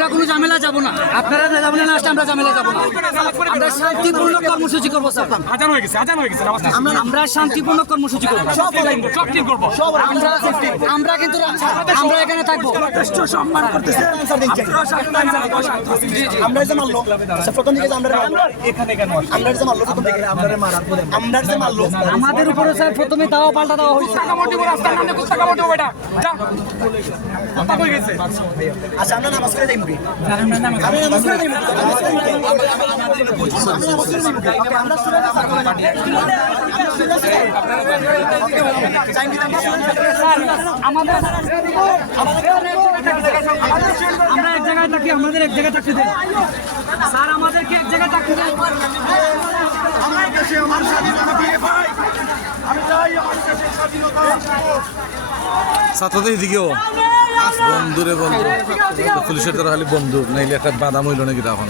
আমরা কোনো ঝামেলা যাব না। আপনারা ঝামেলা না আসলে আমরা ঝামেলা যাব না। আমরা শান্তিপূর্ণ কর্মসূচি করব স্যার। আজান হয়ে গেছে আজান হয়ে গেছে আমরা আমরা শান্তিপূর্ণ কর্মসূচি করব। সব ঠিক করব আমরা আমরা কিন্তু আমরা এখানে থাকব। সম্মান করতেছে। আমরা যে মারলো। প্রথম দিকে আমরা এখানে কেন আমরা যে মারলো প্রথম দিকে আমরা আমরা যে মারলো আমাদের উপরে স্যার প্রথমে দাওয়া পাল্টা দেওয়া হয়েছে। কামড় দিব রাস্তার নামে কুত্তা কামড় দিব বেটা। যা। কথা কই গেছে? আচ্ছা আমরা নামাজ করে যাইমু। যাইমু। আমরা এক জায়গায় থাকি আমাদের এক জায়গায় থাকতে দেন। স্যার আমাদেরকে এক জায়গায় থাকতে দেন। আমার দেশে আমার স্বাধীনতা ফিরে পাই আমি চাই আমার দেশে স্বাধীনতা ছাত্রদের দিকেও বন্ধুরে বন্ধু। পুলিশের দ্বারা খালি বন্দুক নাইলে একটা বাদাম হইল নাকি তখন?